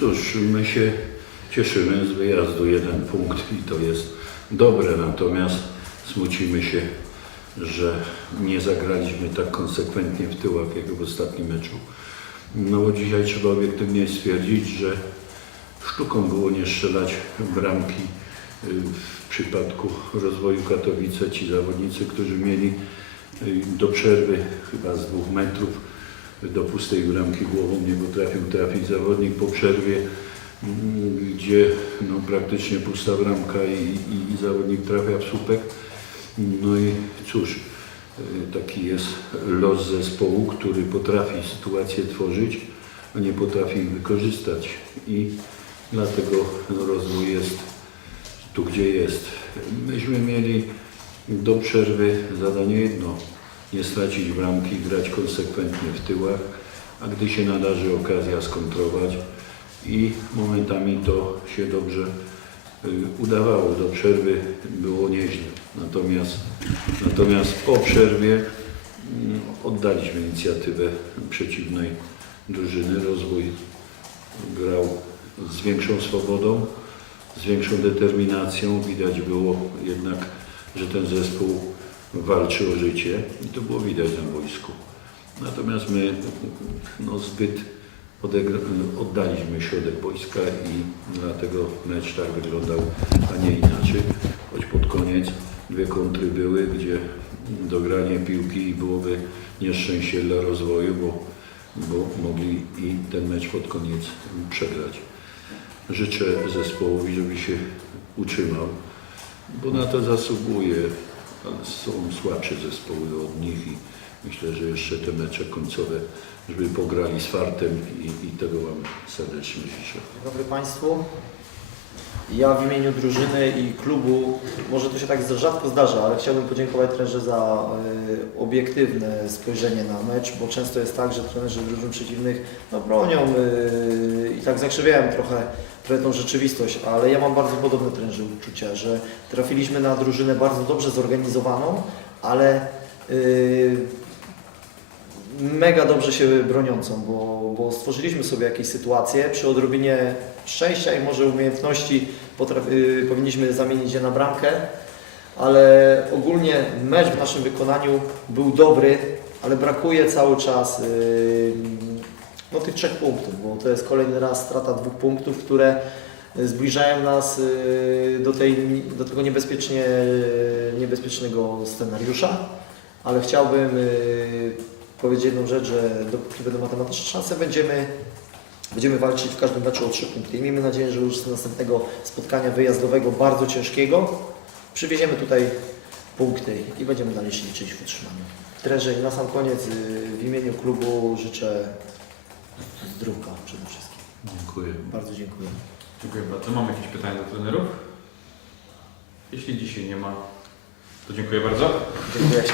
cóż, my się cieszymy z wyjazdu. Jeden punkt i to jest dobre, natomiast smucimy się, że nie zagraliśmy tak konsekwentnie w tyłach jak w ostatnim meczu. No bo dzisiaj trzeba obiektywnie stwierdzić, że sztuką było nie strzelać bramki y, w przypadku rozwoju Katowice. Ci zawodnicy, którzy mieli y, do przerwy chyba z dwóch metrów do pustej bramki głową nie potrafił trafić zawodnik po przerwie, mm, gdzie no, praktycznie pusta bramka i, i, i zawodnik trafia w słupek. No i cóż, y, taki jest los zespołu, który potrafi sytuację tworzyć, a nie potrafi ich wykorzystać. I dlatego no, rozwój jest tu, gdzie jest. Myśmy mieli do przerwy zadanie jedno, nie stracić bramki, grać konsekwentnie w tyłach, a gdy się nadarzy okazja skontrować i momentami to się dobrze y, udawało. Do przerwy było nieźle. Natomiast, natomiast po przerwie mm, oddaliśmy inicjatywę przeciwnej drużyny. Rozwój grał z większą swobodą, z większą determinacją. Widać było jednak, że ten zespół walczy o życie i to było widać na boisku. Natomiast my no, zbyt oddaliśmy środek boiska i dlatego mecz tak wyglądał, a nie inaczej. Choć pod koniec dwie kontry były, gdzie dogranie piłki byłoby nieszczęście dla rozwoju, bo, bo mogli i ten mecz pod koniec przegrać. Życzę zespołowi, żeby się utrzymał, bo na to zasługuje. Są słabsze zespoły od nich i myślę, że jeszcze te mecze końcowe, żeby pograli z fartem i, i tego Wam serdecznie życzę. Dzień dobry Państwu. Ja w imieniu drużyny i klubu, może to się tak rzadko zdarza, ale chciałbym podziękować trenerze za y, obiektywne spojrzenie na mecz, bo często jest tak, że trenerzy drużyn przeciwnych no, bronią y, i tak zakrzywiają trochę, tą rzeczywistość, ale ja mam bardzo podobne trenerze uczucia, że trafiliśmy na drużynę bardzo dobrze zorganizowaną, ale y, mega dobrze się broniącą, bo, bo stworzyliśmy sobie jakieś sytuacje, przy odrobinie szczęścia i może umiejętności potraf- y, powinniśmy zamienić je na bramkę, ale ogólnie mecz w naszym wykonaniu był dobry, ale brakuje cały czas y, no, tych trzech punktów, bo to jest kolejny raz strata dwóch punktów, które zbliżają nas y, do, tej, do tego niebezpiecznie, niebezpiecznego scenariusza, ale chciałbym y, powiedzieć jedną rzecz, że dopóki będą matematyczne szanse, będziemy, będziemy walczyć w każdym meczu o trzy punkty. I miejmy nadzieję, że już z następnego spotkania wyjazdowego, bardzo ciężkiego, przywieziemy tutaj punkty i będziemy dalej się liczyć w utrzymaniu. Trenerze, i na sam koniec y, w imieniu klubu życzę zdrówka przede wszystkim. Dziękuję. Bardzo dziękuję. Dziękuję bardzo. Mamy jakieś pytania do trenerów? Jeśli dzisiaj nie ma, to dziękuję bardzo. Dziękuję.